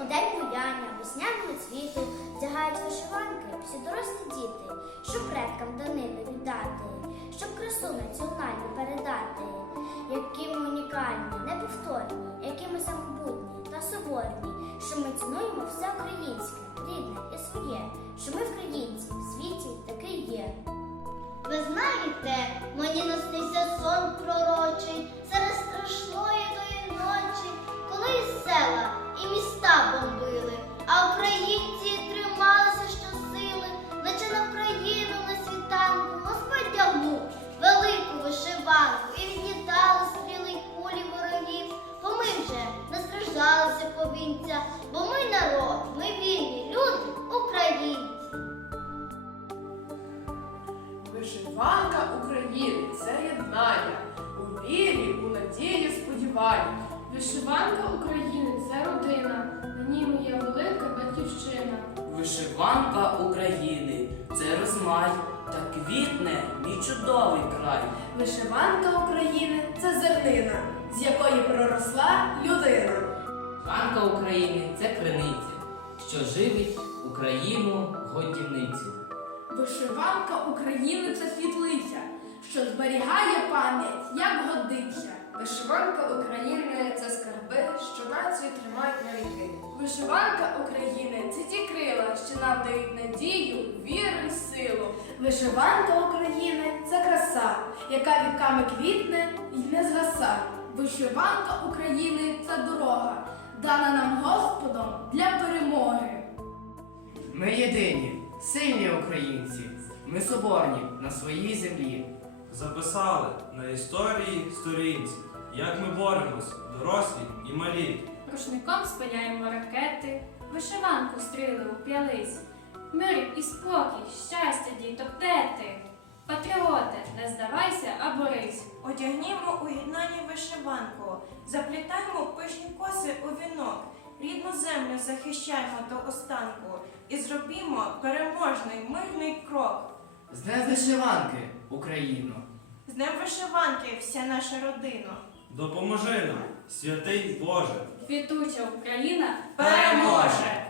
У день гуляння, весняного цвіту вдягають вишиванки всі дорослі діти, щоб предкам данину віддати, щоб красу національну передати, які ми унікальні, неповторні, які ми самобутні та соборні, що ми цінуємо все українське, рідне і своє, що ми українці в світі такий є. Ви знаєте, мені наснився сон пророчий серед вишиванку і віднітали стріли й кулі ворогів. Бо ми вже не страждалися повінця, бо ми народ, ми вільні люди, українці. Вишиванка України це єднання, у вірі, у надії, сподівання. Вишиванка України це родина, на ній моя велика батьківщина. Вишиванка України це розмай та квітне мій чудовий край. Вишиванка України це зернина, з якої проросла людина. Вишиванка України це криниця, що живить Україну годівницю. Вишиванка України це світлиця, що зберігає пам'ять, як годиться. Вишиванка України що тримають на віки. Вишиванка України це ті крила, що нам дають надію, віру і силу. Вишиванка України це краса, яка віками квітне і не згаса. Вишиванка України це дорога, дана нам Господом для перемоги. Ми єдині, сильні українці. Ми соборні на своїй землі. Записали на історії сторінці, як ми боремось, дорослі і малі. Рушником спиняємо ракети, вишиванку стріли уп'ялись. Мир і спокій, щастя, діток, де ти? Патріоти, не здавайся, а борись. Одягнімо у єднанні вишиванку, заплітаймо пишні коси у вінок, рідну землю захищаймо до останку і зробімо переможний мирний крок. З Днем вишиванки, Україно! З Днем вишиванки вся наша родина. Допоможи нам, святий Боже! Квітуча Україна Переможе!